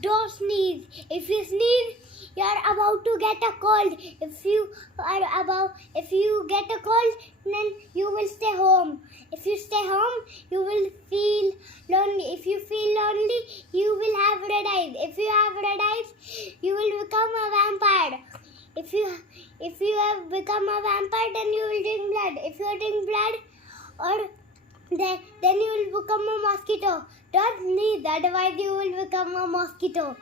Don't sneeze. If you sneeze, you are about to get a cold. If you get a cold, then you will stay home. If you stay home, you will feel lonely. If you feel lonely, you will have red eyes. If you have red eyes, you will become a vampire. If you have become a vampire, then you will drink blood. If you drink blood, or then you will become a mosquito. Don't sneeze, otherwise you will become a mosquito.